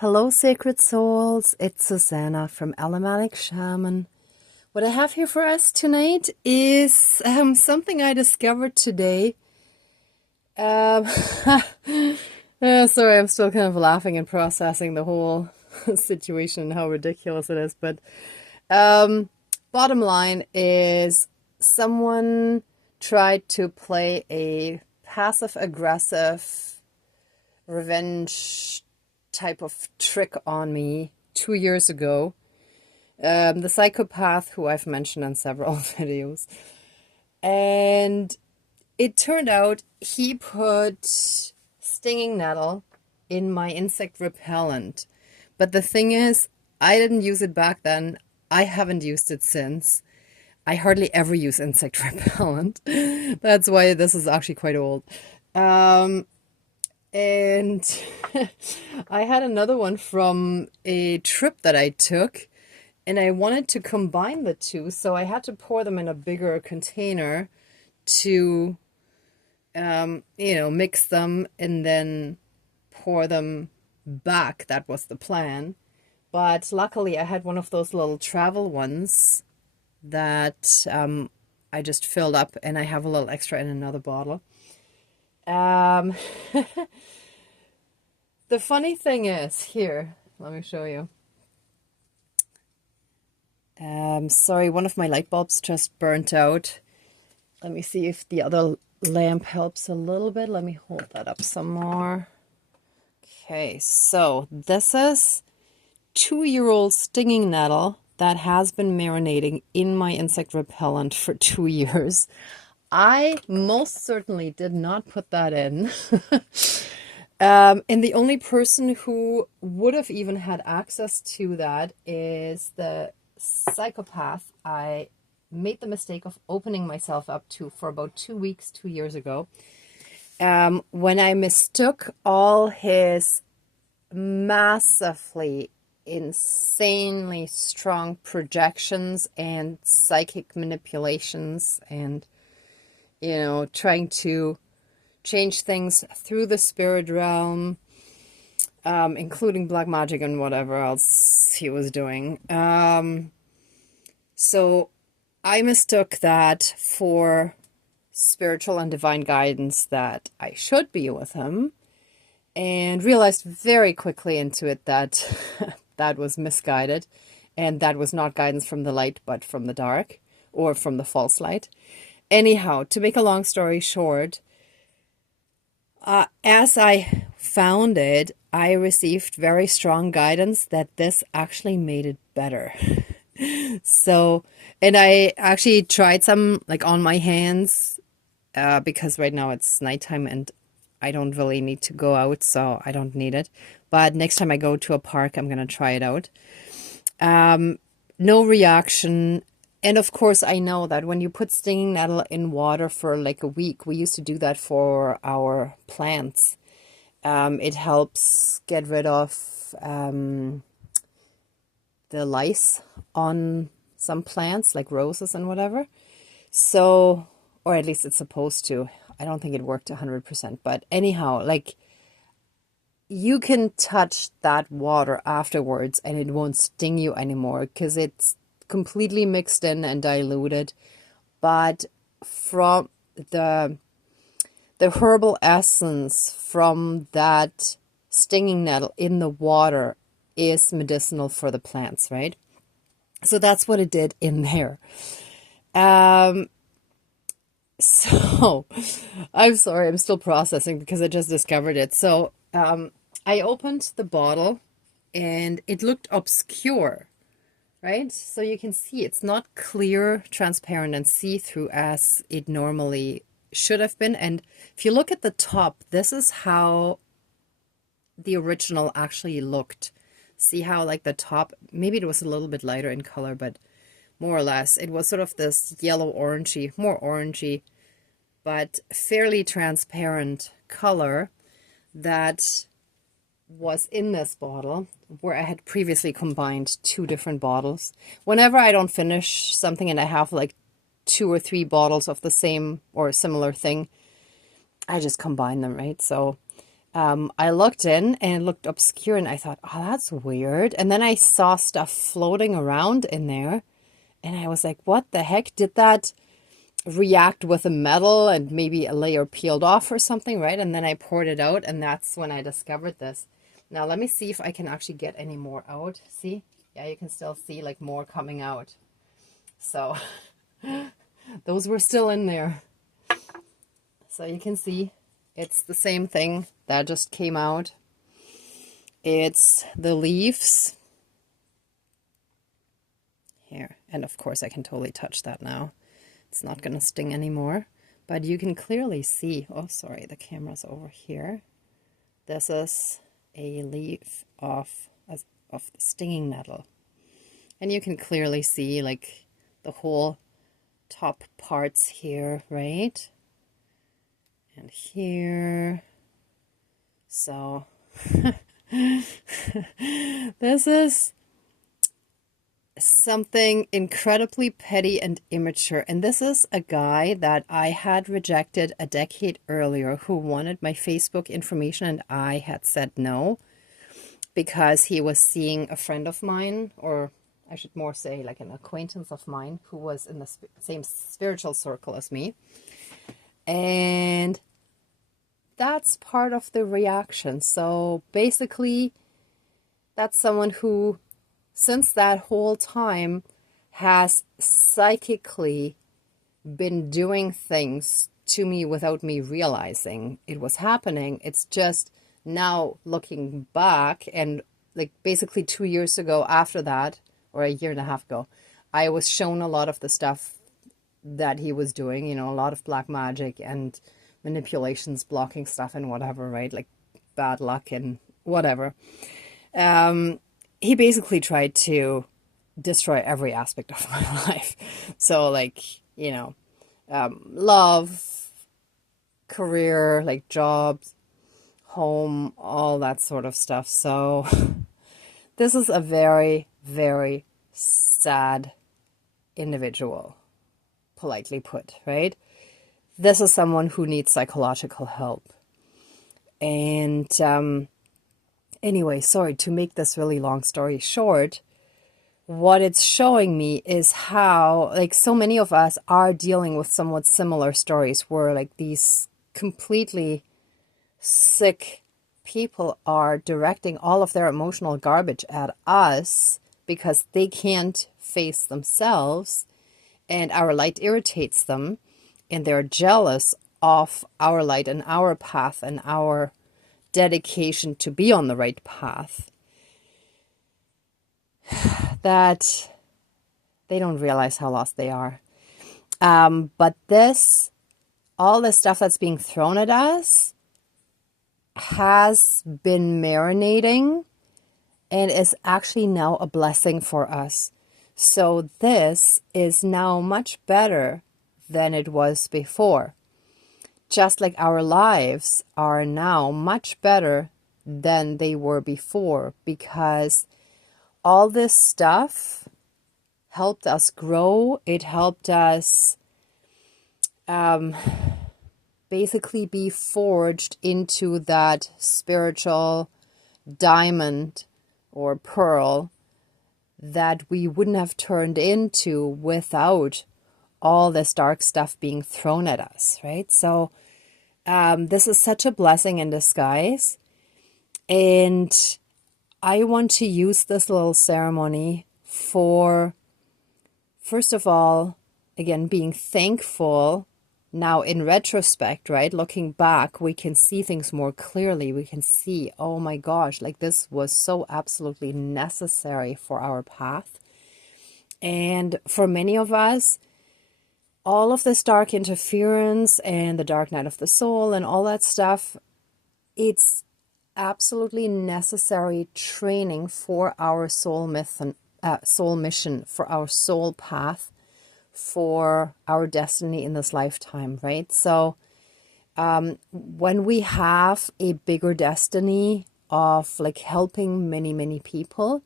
Hello, sacred souls. It's Susanna from Animalistic Shaman. What I have here for us tonight is something I discovered today. Um, sorry, I'm still kind of laughing and processing the whole situation and how ridiculous it is. But bottom line is someone tried to play a passive-aggressive revenge type of trick on me 2 years ago. The psychopath who I've mentioned in several videos. And it turned out he put stinging nettle in my insect repellent. But the thing is, I didn't use it back then. I haven't used it since. I hardly ever use insect repellent. That's why this is actually quite old. And I had another one from a trip that I took, and I wanted to combine the two, so I had to pour them in a bigger container to, mix them and then pour them back. That was the plan. But luckily, I had one of those little travel ones that I just filled up, and I have a little extra in another bottle. The funny thing is, here, let me show you. Sorry, one of my light bulbs just burnt out. Let me see if the other lamp helps a little bit. Let me hold that up some more. Okay, so this is 2-year-old stinging nettle that has been marinating in my insect repellent for 2 years. I most certainly did not put that in. And the only person who would have even had access to that is the psychopath I made the mistake of opening myself up to for about 2 weeks, 2 years ago, when I mistook all his massively, insanely strong projections and psychic manipulations and, trying to change things through the spirit realm, including black magic and whatever else he was doing. So I mistook that for spiritual and divine guidance that I should be with him, and realized very quickly into it that that was misguided, and that was not guidance from the light, but from the dark, or from the false light. Anyhow, to make a long story short, as I found it, I received very strong guidance that this actually made it better. So, and I actually tried some on my hands, because right now it's nighttime and I don't really need to go out, so I don't need it. But next time I go to a park, I'm going to try it out. No reaction. And of course, I know that when you put stinging nettle in water for a week, we used to do that for our plants. It helps get rid of the lice on some plants, like roses and whatever. So, or at least it's supposed to. I don't think it worked 100%. But anyhow, you can touch that water afterwards and it won't sting you anymore because it's completely mixed in and diluted. But from the herbal essence from that stinging nettle in the water is medicinal for the plants, right? So that's what it did in there. So I'm sorry, I'm still processing because I just discovered it. So I opened the bottle and it looked obscure, right? So you can see it's not clear, transparent, and see-through as it normally should have been. And if you look at the top, this is how the original actually looked. See how the top, maybe it was a little bit lighter in color, but more or less it was sort of this yellow orangey, more orangey, but fairly transparent color that was in this bottle, where I had previously combined 2 different bottles. Whenever I don't finish something and I have 2 or 3 bottles of the same or similar thing, I just combine them, right? So I looked in and it looked obscure and I thought, oh, that's weird. And then I saw stuff floating around in there and I was like, what the heck? Did that react with a metal and maybe a layer peeled off or something, right? And then I poured it out and that's when I discovered this. Now let me see if I can actually get any more out. See? Yeah, you can still see like more coming out. So those were still in there. So you can see it's the same thing that just came out. It's the leaves here. And of course I can totally touch that now. It's not going to sting anymore. But you can clearly see, oh sorry, the camera's over here. This is a leaf of the stinging nettle. And you can clearly see like the whole top parts here, right? And here. So this is something incredibly petty and immature. And this is a guy that I had rejected a decade earlier who wanted my Facebook information and I had said no because he was seeing a friend of mine, or I should more say like an acquaintance of mine who was in the same spiritual circle as me. And that's part of the reaction. So basically, that's someone who, since that whole time, has psychically been doing things to me without me realizing it was happening. It's just now looking back, and like basically 2 years ago after that, or a year and a half ago, I was shown a lot of the stuff that he was doing, you know, a lot of black magic and manipulations, blocking stuff and whatever, right? Like bad luck and whatever. He basically tried to destroy every aspect of my life. So like, you know, love, career, like jobs, home, all that sort of stuff. So this is a very, very sad individual, politely put, right? This is someone who needs psychological help. And anyway, sorry, to make this really long story short, what it's showing me is how, like, so many of us are dealing with somewhat similar stories where, like, these completely sick people are directing all of their emotional garbage at us because they can't face themselves, and our light irritates them, and they're jealous of our light and our path and our dedication to be on the right path, that they don't realize how lost they are. But all this stuff that's being thrown at us has been marinating and is actually now a blessing for us. So this is now much better than it was before. Just like our lives are now much better than they were before, because all this stuff helped us grow. It helped us basically be forged into that spiritual diamond or pearl that we wouldn't have turned into without all this dark stuff being thrown at us, right? So this is such a blessing in disguise. And I want to use this little ceremony for, first of all, again, being thankful. Now in retrospect, right, looking back, we can see things more clearly. We can see, oh my gosh, like this was so absolutely necessary for our path. And for many of us, all of this dark interference and the dark night of the soul and all that stuff, it's absolutely necessary training for our soul mission, for our soul path, for our destiny in this lifetime, right? So when we have a bigger destiny of like helping many, many people,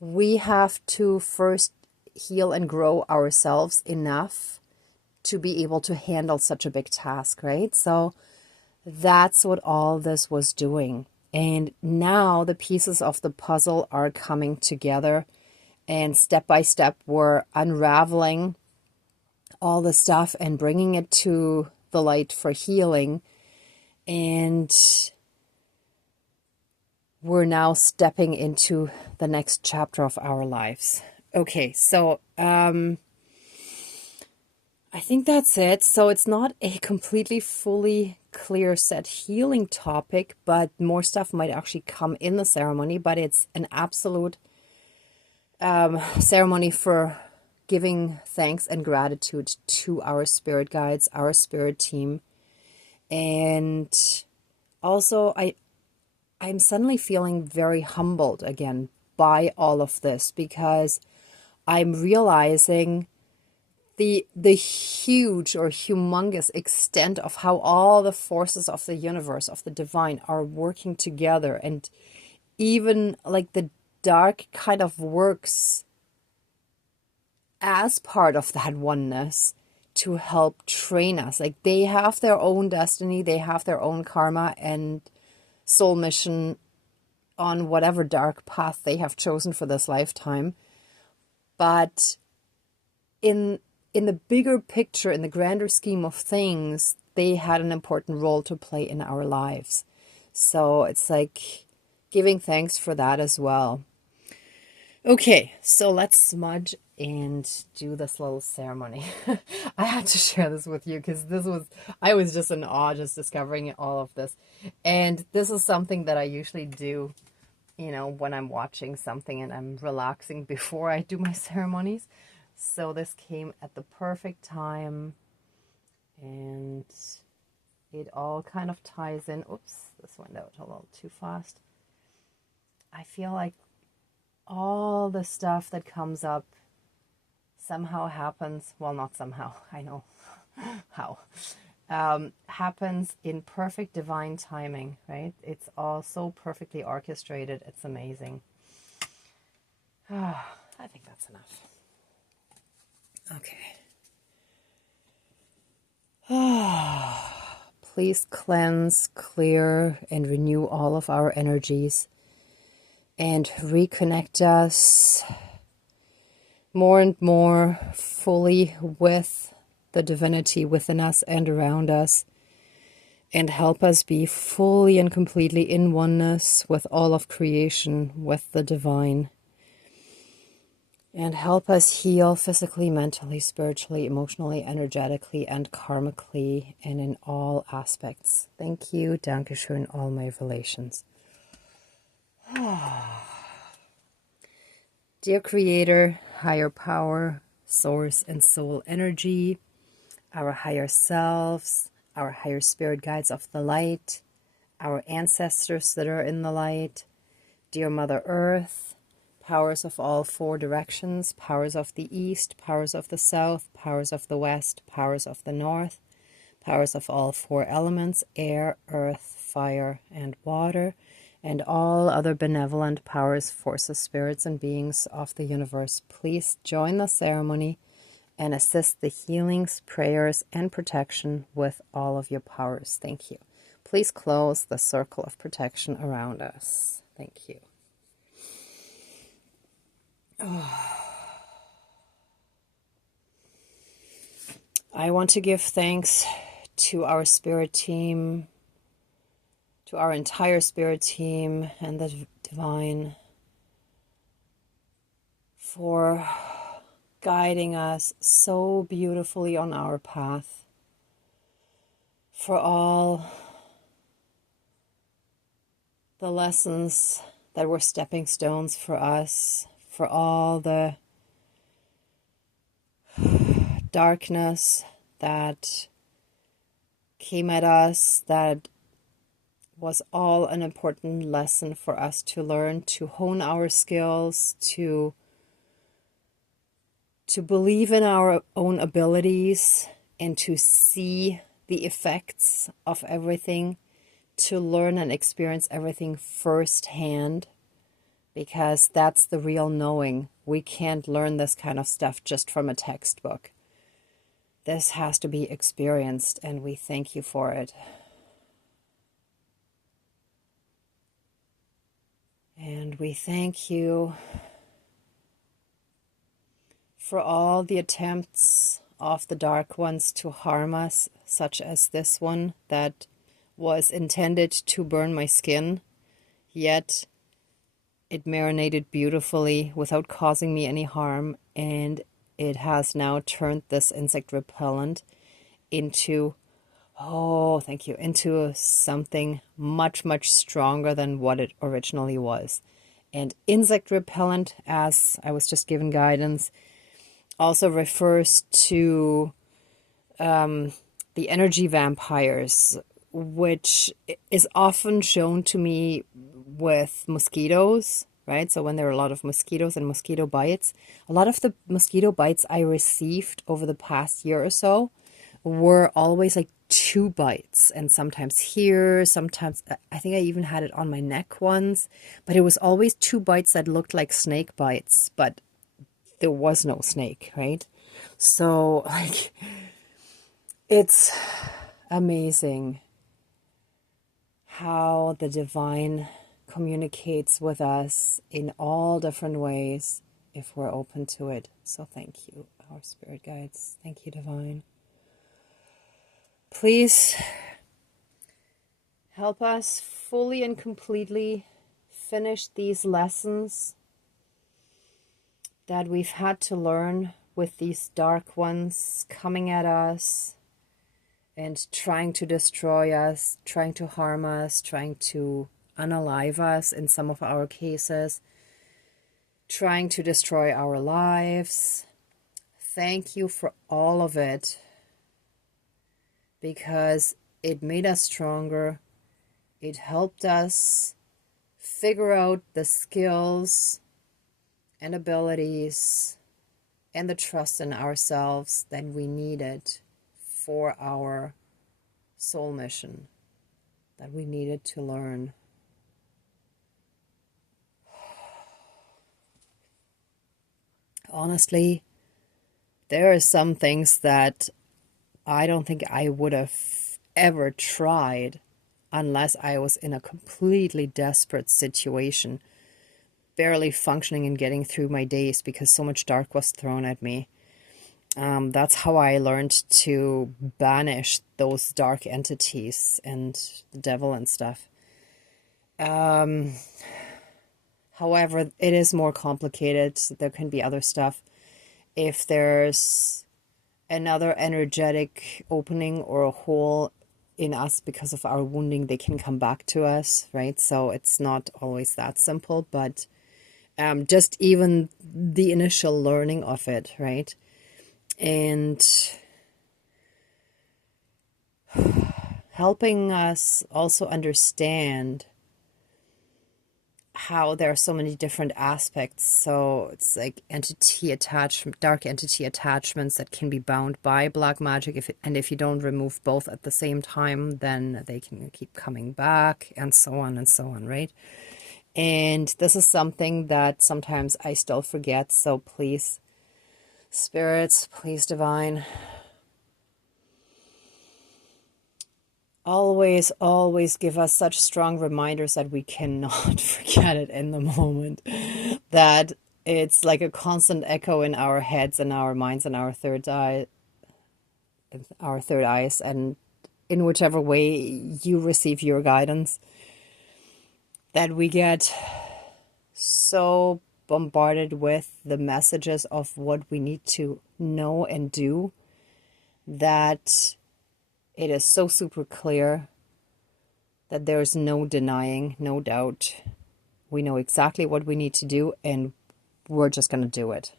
we have to first heal and grow ourselves enough to be able to handle such a big task, right? So That's what all this was doing. And now the pieces of the puzzle are coming together, and step by step we're unraveling all the stuff and bringing it to the light for healing. And we're now stepping into the next chapter of our lives. Okay, so I think that's it. So it's not a completely fully clear set healing topic, but more stuff might actually come in the ceremony, but it's an absolute ceremony for giving thanks and gratitude to our spirit guides, our spirit team. And also I'm suddenly feeling very humbled again by all of this, because I'm realizing the huge or humongous extent of how all the forces of the universe, of the divine, are working together. And even like the dark kind of works as part of that oneness to help train us. Like they have their own destiny, they have their own karma and soul mission on whatever dark path they have chosen for this lifetime. But in the bigger picture, in the grander scheme of things, they had an important role to play in our lives. So it's like giving thanks for that as well. Okay, so let's smudge and do this little ceremony. I had to share this with you because I was just in awe just discovering all of this. And this is something that I usually do, when I'm watching something and I'm relaxing before I do my ceremonies. So this came at the perfect time, and it all kind of ties in. Oops, this went out a little too fast. I feel like all the stuff that comes up somehow happens, well, not somehow, I know how, happens in perfect divine timing, right? It's all so perfectly orchestrated. It's amazing. I think that's enough. Okay. Please cleanse, clear, and renew all of our energies and reconnect us more and more fully with the divinity within us and around us, and help us be fully and completely in oneness with all of creation, with the divine. And help us heal physically, mentally, spiritually, emotionally, energetically, and karmically, and in all aspects. Thank you. Dankeschön, all my relations. Dear Creator, higher power, source and soul energy, our higher selves, our higher spirit guides of the light, our ancestors that are in the light, dear Mother Earth, powers of all four directions, powers of the east, powers of the south, powers of the west, powers of the north, powers of all four elements, air, earth, fire, and water, and all other benevolent powers, forces, spirits, and beings of the universe. Please join the ceremony and assist the healings, prayers, and protection with all of your powers. Thank you. Please close the circle of protection around us. Thank you. I want to give thanks to our spirit team, to our entire spirit team and the divine for guiding us so beautifully on our path, for all the lessons that were stepping stones for us, for all the darkness that came at us, that was all an important lesson for us to learn, to hone our skills, to believe in our own abilities and to see the effects of everything, to learn and experience everything firsthand, because that's the real knowing. We can't learn this kind of stuff just from a textbook. This has to be experienced, and we thank you for it. And we thank you for all the attempts of the dark ones to harm us, such as this one that was intended to burn my skin, yet it marinated beautifully without causing me any harm, and it has now turned this insect repellent into, oh, thank you, into something much, much stronger than what it originally was. And insect repellent, as I was just given guidance, also refers to the energy vampires, which is often shown to me with mosquitoes, right? So when there are a lot of mosquitoes and mosquito bites, a lot of the mosquito bites I received over the past year or so were always like 2 bites, and sometimes here, sometimes I think I even had it on my neck once, but it was always 2 bites that looked like snake bites, but there was no snake, right? So like, it's amazing how the divine communicates with us in all different ways if we're open to it. So thank you, our spirit guides. Thank you, divine. Please help us fully and completely finish these lessons that we've had to learn with these dark ones coming at us and trying to destroy us, trying to harm us, trying to unalive us in some of our cases, trying to destroy our lives. Thank you for all of it, because it made us stronger. It helped us figure out the skills and abilities and the trust in ourselves that we needed for our soul mission, that we needed to learn. Honestly, there are some things that I don't think I would have ever tried unless I was in a completely desperate situation, barely functioning and getting through my days because so much dark was thrown at me. That's how I learned to banish those dark entities and the devil and stuff. However, it is more complicated. There can be other stuff. If there's another energetic opening or a hole in us because of our wounding, they can come back to us, right? So it's not always that simple, but just even the initial learning of it, right? And helping us also understand how there are so many different aspects. So it's like entity attachment, dark entity attachments that can be bound by black magic. If you don't remove both at the same time, then they can keep coming back, and so on, right? And this is something that sometimes I still forget. So please, spirits, please, divine, always, always give us such strong reminders that we cannot forget it in the moment. That it's like a constant echo in our heads and our minds and our third eyes, and in whichever way you receive your guidance, that we get so bombarded with the messages of what we need to know and do, that it is so super clear that there's no denying, no doubt. We know exactly what we need to do, and we're just going to do it.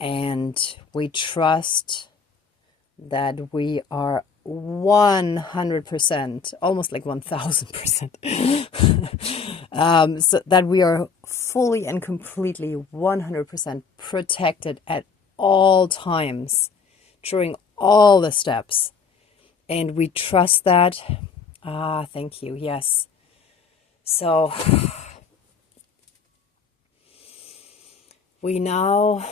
And we trust that we are 100%, almost like 1000%, so that we are fully and completely 100% protected at all times during all the steps. And we trust that. Thank you. Yes. So we now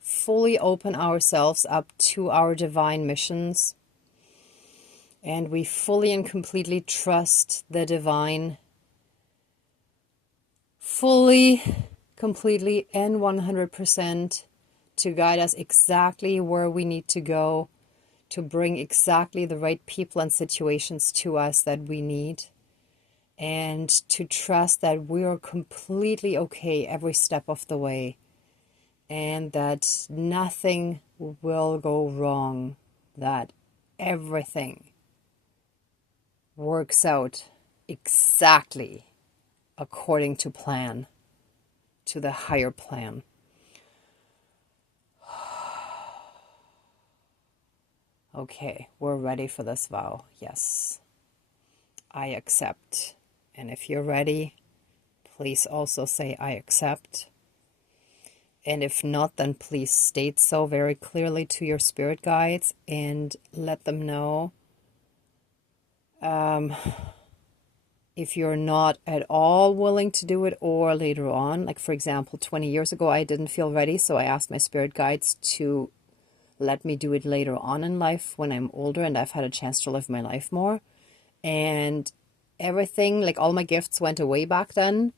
fully open ourselves up to our divine missions, and we fully and completely trust the divine fully, completely, and 100% to guide us exactly where we need to go, to bring exactly the right people and situations to us that we need, and to trust that we are completely okay every step of the way, and that nothing will go wrong, that everything works out exactly according to plan, to the higher plan. Okay, we're ready for this vow. Yes, I accept. And if you're ready, please also say I accept. And if not, then please state so very clearly to your spirit guides and let them know. If you're not at all willing to do it, or later on, like for example, 20 years ago, I didn't feel ready. So I asked my spirit guides to let me do it later on in life when I'm older and I've had a chance to live my life more. And everything, like all my gifts went away back then.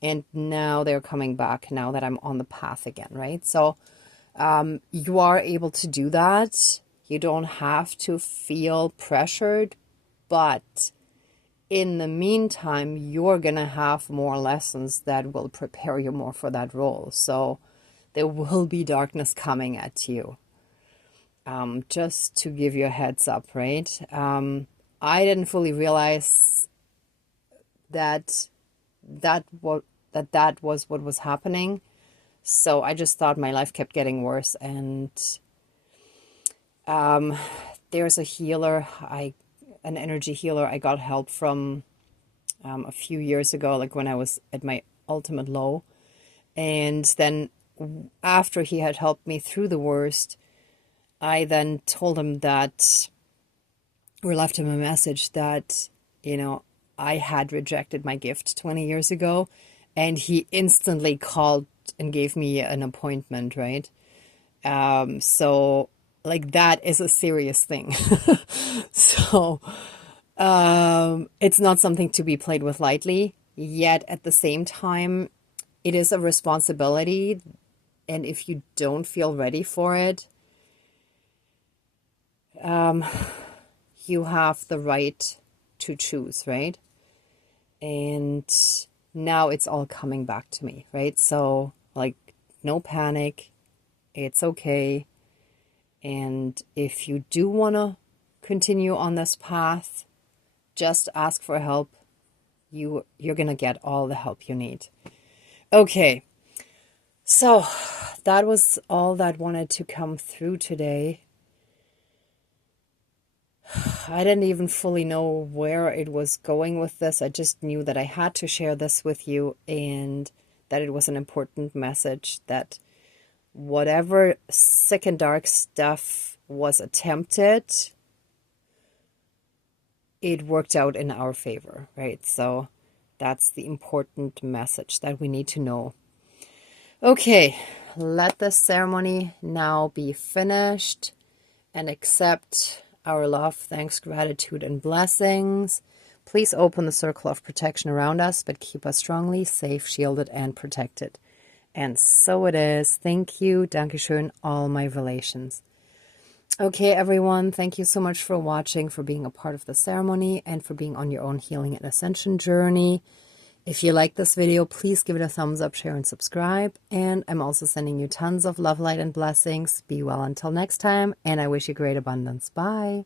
And now they're coming back now that I'm on the path again, right? So you are able to do that. You don't have to feel pressured, but in the meantime, you're going to have more lessons that will prepare you more for that role. So there will be darkness coming at you. Just to give you a heads up, right? I didn't fully realize that that was what was happening. So I just thought my life kept getting worse. And there's a healer, an energy healer I got help from a few years ago, like when I was at my ultimate low. And then after he had helped me through the worst, I then told him that, or left him a message that, I had rejected my gift 20 years ago. And he instantly called and gave me an appointment, right? So like that is a serious thing. So it's not something to be played with lightly, yet at the same time, it is a responsibility. And if you don't feel ready for it, you have the right to choose, right? And now it's all coming back to me, right? So like, no panic. It's okay. And if you do want to continue on this path, just ask for help. You're going to get all the help you need. Okay. So that was all that wanted to come through today. I didn't even fully know where it was going with this. I just knew that I had to share this with you and that it was an important message, that whatever sick and dark stuff was attempted, it worked out in our favor, right? So that's the important message that we need to know. Okay, let the ceremony now be finished, and accept our love, thanks, gratitude, and blessings. Please open the circle of protection around us, but keep us strongly safe, shielded, and protected. And so it is. Thank you. Dankeschön, all my relations. Okay, everyone, thank you so much for watching, for being a part of the ceremony, and for being on your own healing and ascension journey. If you like this video, please give it a thumbs up, share, and subscribe. And I'm also sending you tons of love, light, and blessings. Be well until next time, and I wish you great abundance. Bye.